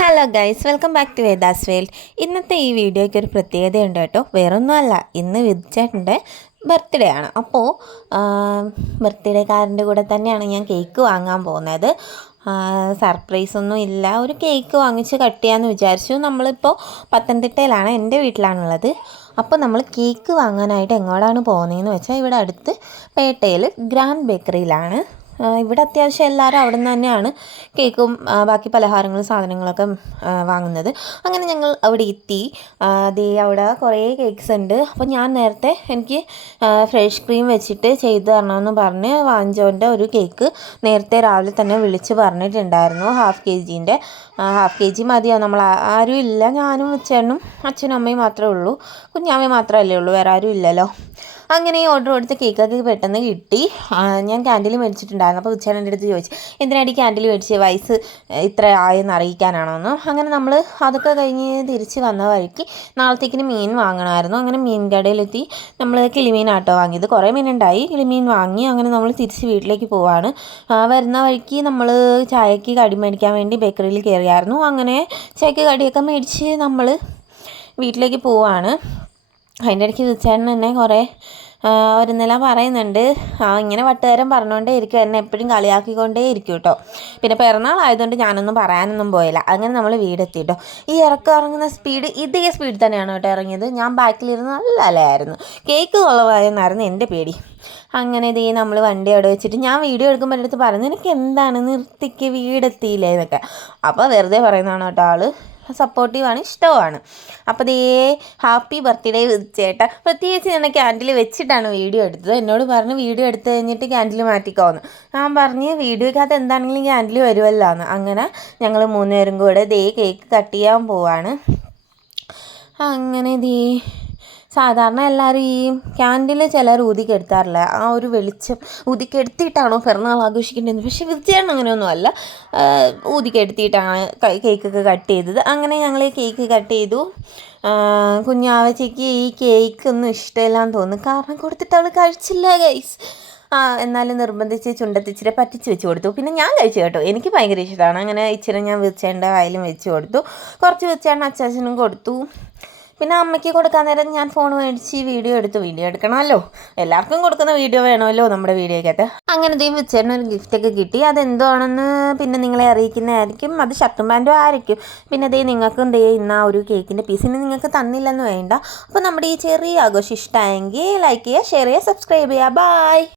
Hello guys, welcome back to Veda's world. ഇന്നത്തെ ഈ വീഡിയോയ്ക്ക് ഒരു പ്രത്യേകതയുണ്ട് കേട്ടോ. വേറൊന്നുമല്ല, ഇന്ന് വിധിച്ചേട്ടൻ്റെ ബർത്ത്ഡേ ആണ്. അപ്പോൾ ബർത്ത്ഡേക്കാരൻ്റെ കൂടെ തന്നെയാണ് ഞാൻ കേക്ക് വാങ്ങാൻ പോകുന്നത്. സർപ്രൈസൊന്നും ഇല്ല, ഒരു കേക്ക് വാങ്ങിച്ച് കട്ട് ചെയ്യാമെന്ന് വിചാരിച്ചു. നമ്മളിപ്പോൾ പത്തനംതിട്ടയിലാണ്, എൻ്റെ വീട്ടിലാണുള്ളത്. അപ്പോൾ നമ്മൾ കേക്ക് വാങ്ങാനായിട്ട് എങ്ങോട്ടാണ് പോകുന്നതെന്ന് വെച്ചാൽ ഇവിടെ അടുത്ത് പേട്ടയിൽ ഗ്രാൻഡ് ബേക്കറിയിലാണ്. ഇവിടെ അത്യാവശ്യം എല്ലാവരും അവിടെ നിന്ന് തന്നെയാണ് കേക്കും ബാക്കി പലഹാരങ്ങളും സാധനങ്ങളൊക്കെ വാങ്ങുന്നത്. അങ്ങനെ ഞങ്ങൾ അവിടെ എത്തി. അവിടെ കുറേ കേക്ക്സ് ഉണ്ട്. അപ്പോൾ ഞാൻ നേരത്തെ എനിക്ക് ഫ്രഷ് ക്രീം വെച്ചിട്ട് ചെയ്ത് തരണമെന്ന് പറഞ്ഞ് വാഞ്ചോൻ്റെ ഒരു കേക്ക് നേരത്തെ രാവിലെ തന്നെ വിളിച്ച് പറഞ്ഞിട്ടുണ്ടായിരുന്നു. ഹാഫ് kg മതിയാവും. നമ്മൾ ആരും ഇല്ല, ഞാനും ഉച്ചേണ്ണും അച്ഛനും അമ്മയും മാത്രമേ ഉള്ളൂ. കുഞ്ഞാമ്മയും മാത്രമല്ലേ ഉള്ളൂ, വേറെ ആരും ഇല്ലല്ലോ. അങ്ങനെ ഓർഡർ കൊടുത്ത് കേക്കൊക്കെ പെട്ടെന്ന് കിട്ടി. ഞാൻ ക്യാൻഡിൽ മേടിച്ചിട്ടുണ്ടായിരുന്നു. അപ്പോൾ ഉച്ചേട്ടൻ എൻ്റെ അടുത്ത് ചോദിച്ചു, എന്തിനാണ് ഈ ക്യാൻഡിൽ മേടിച്ച് വയസ്സ് ഇത്ര ആയെന്ന് അറിയിക്കാനാണോന്ന്. അങ്ങനെ നമ്മൾ അതൊക്കെ കഴിഞ്ഞ് തിരിച്ച് വന്ന വഴിക്ക് നാളത്തേക്കിന് മീൻ വാങ്ങണമായിരുന്നു. അങ്ങനെ മീൻ കടയിലെത്തി. നമ്മൾ കിളിമീനാട്ടോ വാങ്ങിയത്. കുറേ മീനുണ്ടായി. കിളിമീൻ വാങ്ങി. അങ്ങനെ നമ്മൾ തിരിച്ച് വീട്ടിലേക്ക് പോവാണ്. വരുന്ന വഴിക്ക് നമ്മൾ ചായക്ക് കടി മേടിക്കാൻ വേണ്ടി ബേക്കറിയിൽ കയറിയായിരുന്നു. അങ്ങനെ ചായക്ക് കടിയൊക്കെ മേടിച്ച് നമ്മൾ വീട്ടിലേക്ക് പോവാണ്. അതിൻ്റെ ഇടയ്ക്ക് തീർച്ചയായിട്ടും തന്നെ കുറേ ഒരു നില പറയുന്നുണ്ട്. ഇങ്ങനെ വട്ടുകാരൻ പറഞ്ഞുകൊണ്ടേ ഇരിക്കും, എന്നെ എപ്പോഴും കളിയാക്കിക്കൊണ്ടേ ഇരിക്കും കേട്ടോ. പിന്നെ പിറന്നാളായതുകൊണ്ട് ഞാനൊന്നും പറയാനൊന്നും പോയില്ല. അങ്ങനെ നമ്മൾ വീടെത്തി കേട്ടോ. ഈ ഇറങ്ങുന്ന സ്പീഡ് ഇതേ സ്പീഡ് തന്നെയാണ് കേട്ടോ ഇറങ്ങിയത്. ഞാൻ ബാക്കിലിരുന്ന് നല്ല അലയായിരുന്നു. കേക്ക് കൊള്ളവായെന്നായിരുന്നു എൻ്റെ പേടി. അങ്ങനെ ഇതേ നമ്മൾ വണ്ടി അവിടെ വെച്ചിട്ട് ഞാൻ വീഡിയോ എടുക്കുമ്പോൾ എൻ്റെ അടുത്ത് പറഞ്ഞു, നിനക്ക് എന്താണ് നിർത്തിക്ക് വീടെത്തിയില്ലേ എന്നൊക്കെ. അപ്പോൾ വെറുതെ പറയുന്നതാണ് കേട്ടോ. ആൾ സപ്പോർട്ടീവാണ്, ഇഷ്ടവുമാണ്. അപ്പോൾ ദേ ഹാപ്പി ബർത്ത്ഡേ ചേട്ടാ. പ്രത്യേകിച്ച് ഞാൻ ക്യാൻഡിൽ വെച്ചിട്ടാണ് വീഡിയോ എടുത്തത്. എന്നോട് പറഞ്ഞ് വീഡിയോ എടുത്ത് കഴിഞ്ഞിട്ട് ക്യാൻഡിൽ മാറ്റിക്കോന്ന്. ഞാൻ പറഞ്ഞ് വീഡിയോക്കകത്ത് എന്താണെങ്കിലും ക്യാൻഡിൽ വരുമല്ലോ എന്ന്. അങ്ങനെ ഞങ്ങൾ 3 പേരും കൂടെ ദേ കേക്ക് കട്ട് ചെയ്യാൻ പോവാണ്. അങ്ങനെ ദേ സാധാരണ എല്ലാവരും ഈ ക്യാൻഡിൽ ചിലർ ഊതിക്കെടുത്താറില്ല. ആ ഒരു വെളിച്ചം ഊതിക്കെടുത്തിട്ടാണോ പിറന്നാൾ ആഘോഷിക്കേണ്ടത്? പക്ഷേ വിജയാണ് അങ്ങനെയൊന്നും അല്ല, ഊതിക്കെടുത്തിട്ടാണ് കേക്കൊക്കെ കട്ട് ചെയ്തത്. അങ്ങനെ ഞങ്ങൾ ഈ കേക്ക് കട്ട് ചെയ്തു. കുഞ്ഞാവച്ചയ്ക്ക് ഈ കേക്കൊന്നും ഇഷ്ടമില്ലാന്ന് തോന്നുന്നു, കാരണം കൊടുത്തിട്ട് അവൾ കഴിച്ചില്ല ഗൈസ്. എന്നാലും നിർബന്ധിച്ച് ചുണ്ടത്തിച്ചിരി പറ്റിച്ച് വെച്ച് കൊടുത്തു. പിന്നെ ഞാൻ കഴിച്ചു കേട്ടോ, എനിക്ക് ഭയങ്കര ഇഷ്ടമാണ്. അങ്ങനെ ഇച്ചിരി ഞാൻ വെച്ചേണ്ട വായിലും വെച്ച് കൊടുത്തു. കുറച്ച് വെച്ചാണ് അച്ചാച്ചനും കൊടുത്തു. പിന്നെ അമ്മയ്ക്ക് കൊടുക്കാൻ നേരം ഞാൻ ഫോൺ മേടിച്ച് വീഡിയോ എടുക്കണമല്ലോ, എല്ലാവർക്കും കൊടുക്കുന്ന വീഡിയോ വേണമല്ലോ നമ്മുടെ വീഡിയോയ്ക്കകത്ത്. അങ്ങനെ വെച്ചേട്ടന് ഒരു ഗിഫ്റ്റൊക്കെ കിട്ടി. അതെന്താണെന്ന് പിന്നെ നിങ്ങളെ അറിയിക്കുന്നതായിരിക്കും. അത് ഷർട്ടും പാൻറ്റും ആയിരിക്കും. പിന്നെ നിങ്ങൾക്കും ഇന്ന് ആ ഒരു കേക്കിൻ്റെ പീസിന് നിങ്ങൾക്ക് തന്നില്ലെന്ന് വേണ്ട. അപ്പോൾ നമ്മുടെ ഈ ചെറിയ ആഘോഷം ഇഷ്ടമായെങ്കിൽ ലൈക്ക് ചെയ്യുക, ഷെയർ ചെയ്യുക, സബ്സ്ക്രൈബ് ചെയ്യുക. ബൈ.